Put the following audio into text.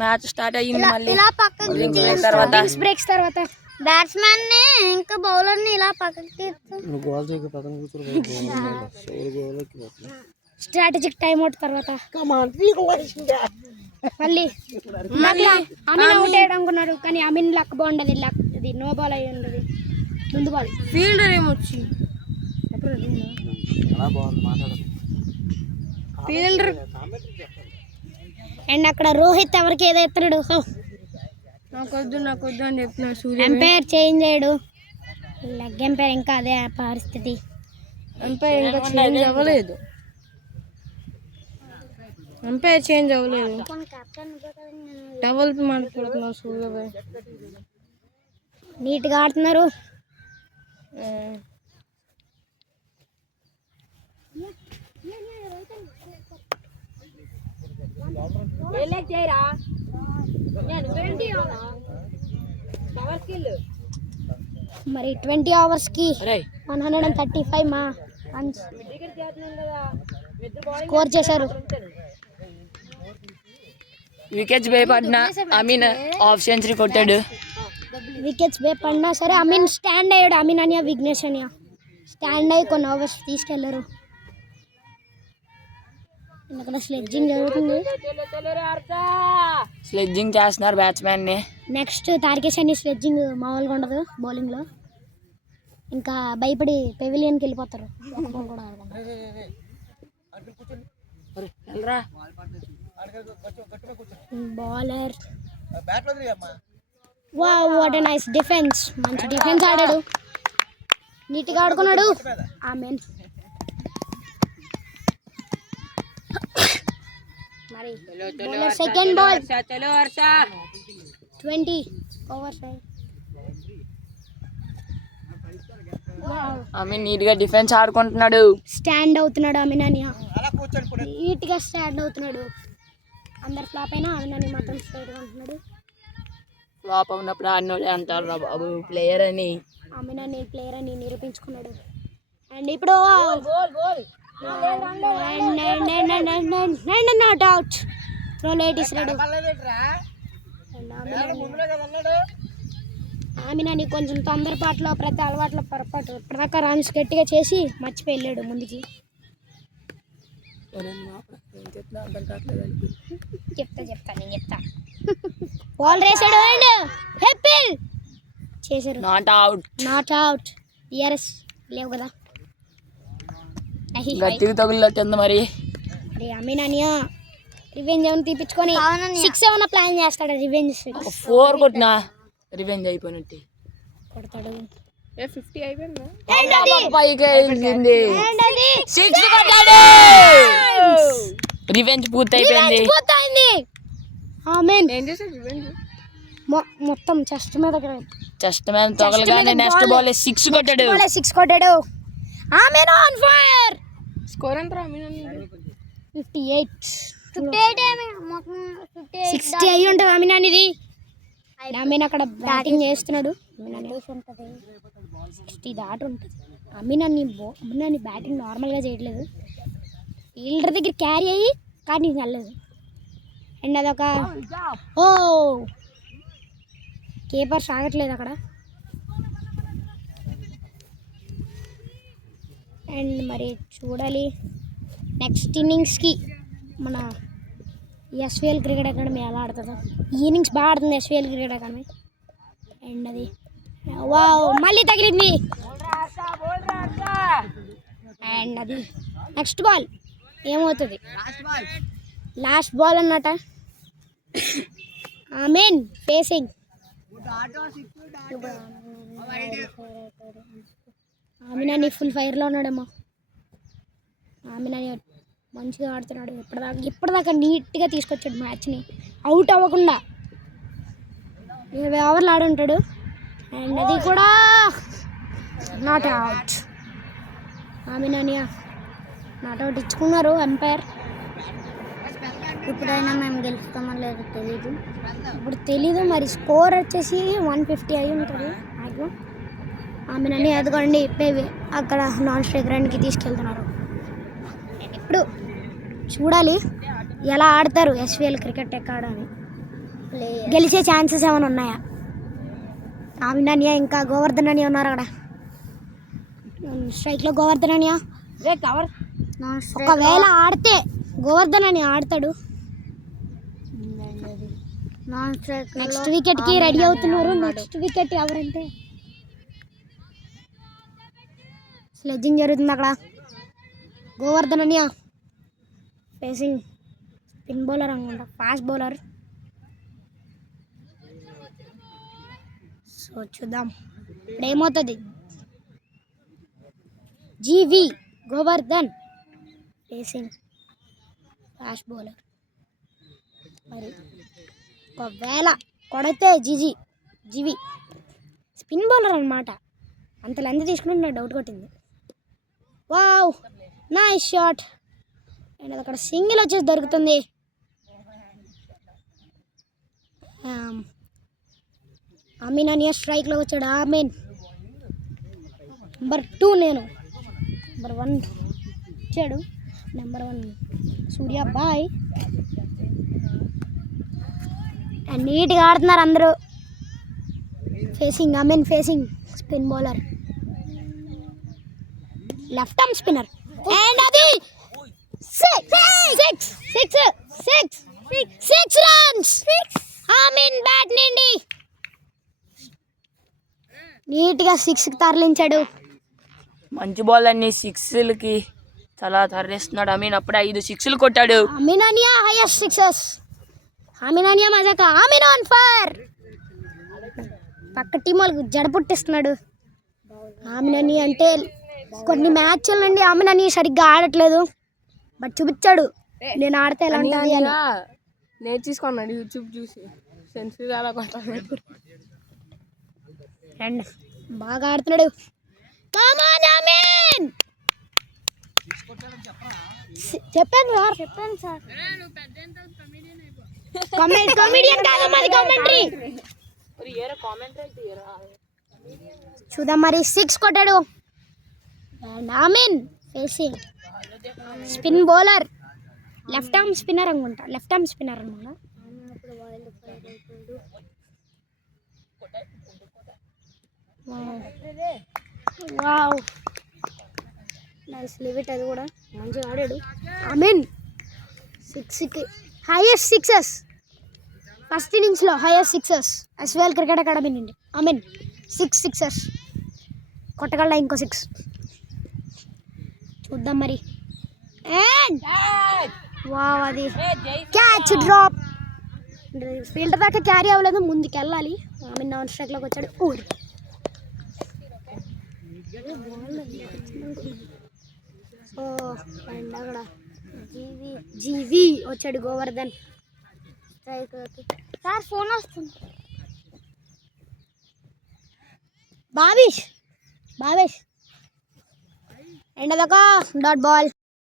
Match start అయ్యింది మళ్ళీ ఇలా పక్కకి తర్వాత బ్రేక్స్ తర్వాత బ్యాట్స్మెన్ ని ఇంకా బౌలర్ ని ఇలా పక్కకి స్ట్రాటజిక్ టైం అవుట్ తర్వాత మళ్ళీ అమీన్ అవుట్ అయ్యాడు అనుకున్నాడు కానీ అమీన్ లక్ బాగుండదు లక్ ఇది నో బాల్ అయ్యి ఉండదు ముందు బాల్ ఫీల్డర్ ఏమొచ్చి ఫీల్డర్ అండ్ అక్కడ రోహిత్ ఎవరికి ఏదో ఎత్తాడు నాకొద్దు అని చెప్తున్నాడు ఎంపైర్ చేంజ్ అయ్యాడు లెగ్ ఎంపైర్ ఇంకా అదే పరిస్థితి ఎంపైర్ ఇంకా చేంజ్ అవ్వలేదు డబుల్ మాట్లాడుతున్నారు సూర్యభాయ్ నీట్గా ఆడుతున్నారు మరి 20 ఓవర్స్కి 135 మా రన్స్ స్కోర్ చేశారు. వికెట్స్ భయపడినా అమీన్ హాఫ్ సెంచరీ కొట్టాడు. వికెట్స్ భయపడినా సరే అమీన్ స్టాండ్ అయ్యాడు. అమీన్ అనియా విఘ్నేష్ అనియా స్టాండ్ అయ్యి కొన్ని ఓవర్స్ తీసుకెళ్లారు. ఇక్కడ స్లెడ్జింగ్ జరుగుతుంది. స్లెడ్జింగ్ చేస్తున్నారు బ్యాట్స్మెన్ ని. నెక్స్ట్ తార్కేష్ అని స్లెడ్జింగ్ మామూలుగా ఉండదు బౌలింగ్ లో. ఇంకా భయపడి పెవిలియన్కి వెళ్ళిపోతారు. Bowler wow what a nice defence. మంచి డిఫెన్స్ ఆడాడు, నీట్గా ఆడుకున్నాడు. ఆమెన్ మరి second ball 20 overs. Amin neat గా డిఫెన్స్ ఆడుకుంటున్నాడు, స్టాండ్ అవుతున్నాడు. అమీన్ అని నీట్ గా స్టాండ్ అవుతున్నాడు. అందరు ఫ్లాప్ అయినా అమీన్ అని మాత్రం స్ట్రైట్ గా ఉంటున్నాడు. ఫ్లాప్ ఉన్నప్పుడు ఆడినోడే అంటారు రా బాబు ప్లేయర్ అని. అమీన్ అని ప్లేయర్ అని నిరూపించుకున్నాడు. అండ్ ఇప్పుడు నాట్ అవుట్. త్రో లేట్ ఇస్తాడు. ఆమెనని కొంచెం తొందరపాటులో ప్రతి అలవాట్లో పొరపాటు ఇప్పటిదాకా రన్స్ గట్టిగా చేసి మర్చిపోయి వెళ్ళాడు ముందుకి. చెప్తా నేను చెప్తా. బాల్ రేసాడు అండ్ హెప్పిల్ చేశారు. Not out. టిఆర్ఎస్ లేవు కదా. గట్టిగా తగులుతుంది మరి. అమీన్ అనియా రివెంజ్ ఏమైనా తీపించుకొని 6 ఏమైనా ప్లాన్ చేస్తాడు. రివెంజ్ 4 కొట్టినా రివెంజ్ అయిపోయినట్టు కొడతాడు. 50 అయిపోయింది. రివెంజ్ పూర్తయిపోయింది. మొత్తం చెస్ట్ మీద తగలగానే నెక్స్ట్ బాల్ 6 కొట్టాడు. Amen on fire. స్కోర్ ఎంత? 58 60 అయ్యి ఉంటుంది. అమీన్ అనేది అమీన్ అక్కడ బ్యాటింగ్ చేస్తున్నాడు. 60 దాటి ఉంటుంది. అమీన్ అన్ని బ్యాటింగ్ నార్మల్గా చేయట్లేదు. ఫీల్డర్ దగ్గర క్యారీ అయ్యి కానీ వెళ్ళలేదు. అండ్ అదొక కీపర్ సాగట్లేదు అక్కడ. అండ్ మరి చూడాలి నెక్స్ట్ ఇన్నింగ్స్కి మన ఎస్విఎల్ క్రికెట్ అకాడమీ ఎలా ఆడుతుందో. ఈ ఇన్నింగ్స్ బాగా ఆడుతుంది ఎస్విఎల్ క్రికెట్ అకాడమీ. అండ్ అది వావ్ మళ్ళీ తగిలింది. అండ్ అది నెక్స్ట్ బాల్ ఏమవుతుంది? లాస్ట్ బాల్ అన్నట. ఆమెన్ ఫేసింగ్ ఆమెన్ అని ఫుల్ ఫైర్లో ఉన్నాడేమో. ఆమెన్ అని మంచిగా ఆడుతున్నాడు. ఇప్పటిదాకా నీట్గా తీసుకొచ్చాడు మ్యాచ్ని అవుట్ అవ్వకుండా. 20 ఓవర్లు ఆడుంటాడు. అండ్ అది కూడా నాట్ అవుట్. ఆమెన్ అని నాట్ అవుట్ ఇచ్చుకున్నారు ఎంపైర్. ఇప్పుడైనా మేము గెలుస్తామో లేదో తెలీదు. ఇప్పుడు తెలీదు మరి. స్కోర్ వచ్చేసి 150 అయి ఉంటుంది మ్యాక్సిమం. ఆమెన్ అని ఎదుగండి అక్కడ నాన్ స్ట్రైక్ రన్కి తీసుకెళ్తున్నారు. ఇప్పుడు చూడాలి ఎలా ఆడతారు ఎస్విఎల్ క్రికెట్ అకాడమీ, గెలిచే ఛాన్సెస్ ఏమైనా ఉన్నాయా? ఆమినానియా ఇంకా గోవర్ధన్ అని ఉన్నారు అక్కడ స్ట్రైక్లో. గోవర్ధన్ అనియా ఒకవేళ ఆడితే గోవర్ధన్ అని ఆడతాడు. నెక్స్ట్ వికెట్కి రెడీ అవుతున్నారు. నెక్స్ట్ వికెట్ ఎవరంటే స్లెడ్జింగ్ జరుగుతుంది అక్కడ. గోవర్ధన్ అనియా ఫేసింగ్ స్పిన్ బౌలర్ అనుకుంటా, ఫాస్ట్ బౌలర్. సో చూద్దాం ఇప్పుడు ఏమవుతుంది. జీవి గోవర్ధన్ ఫేసింగ్ ఫాస్ట్ బౌలర్. మరి ఒకవేళ కొడితే జీవి స్పిన్ బౌలర్ అనమాట. అంత లెంత్ తీసుకుని నాకు డౌట్ కొట్టింది. Wow nice shot. అండ్ అది అక్కడ సింగిల్ వచ్చేసి దొరుకుతుంది. అమీన్ అనియా స్ట్రైక్లో వచ్చాడు. ఆమీన్ నెంబర్ 2 నేను, నెంబర్ 1 వచ్చాడు. నెంబర్ 1 సూర్యాబాయ్. అండ్ నీట్గా ఆడుతున్నారు అందరూ. Facing Amin facing spin bowler, left arm spinner. And అది 6 రన్స్. ఆమీన్ బ్యాట్ నుండి నీట్గా 6కి తరలించాడు. మంచి బాల్ అన్ని 6లకి చాలా తరలిస్తున్నాడు. అమీన్ అప్పుడే 5 6లు కొట్టాడు. అమీన్ అనియా హైయెస్ట్ 6. అమీన్ అనియా మజాక. Ameen on fire. పక్క టీం వాళ్ళకి జడ పుట్టిస్తున్నాడు. అమీన్ అనియా అంటే కొన్ని మ్యాచ్ల నుండి అమీన్ అనియా సరిగ్గా ఆడట్లేదు. బట్ చూపించాడు నేను ఆడితే ఎలా ఉంటుంది అని. నేర్చుకున్నాడు యూట్యూబ్ చూసి సెన్సిటివ్ అలా కొట్టాడు. అండ్ బాగా ఆడుతున్నాడు. చెప్పాను సార్ కామెడియన్ కాదు మాది కామెంటరీ. చూద్దాం మరి 6 కొట్టాడు. And Ameen facing spin bowler, left arm spinner అనుకుంటా. Wow nice limit. అది కూడా మంచిగా ఆడాడు. అమీన్ 6కి హైయెస్ట్ 6s ఫస్ట్ ఇన్నింగ్స్లో. Highest 6s SVL cricket academy నుండి. అమీన్ 6 6s కొట్టగలడా ఇంకో 6. చూద్దాం మరి. అండ్ వావ్ అది క్యాచ్ డ్రాప్. ఫీల్డర్ దాకా క్యారీ అవ్వలేదు, ముందుకు వెళ్ళాలి. అమీన్ నాన్ స్ట్రైక్లోకి వచ్చాడు. ఊరి సో అండ్ అక్కడ జీవి వచ్చాడు. గోవర్ధన్ స్ట్రైక్లోకి. సార్ ఫోన్ వస్తుంది. భావేష్ అండ్ అదొక డాట్ బాల్.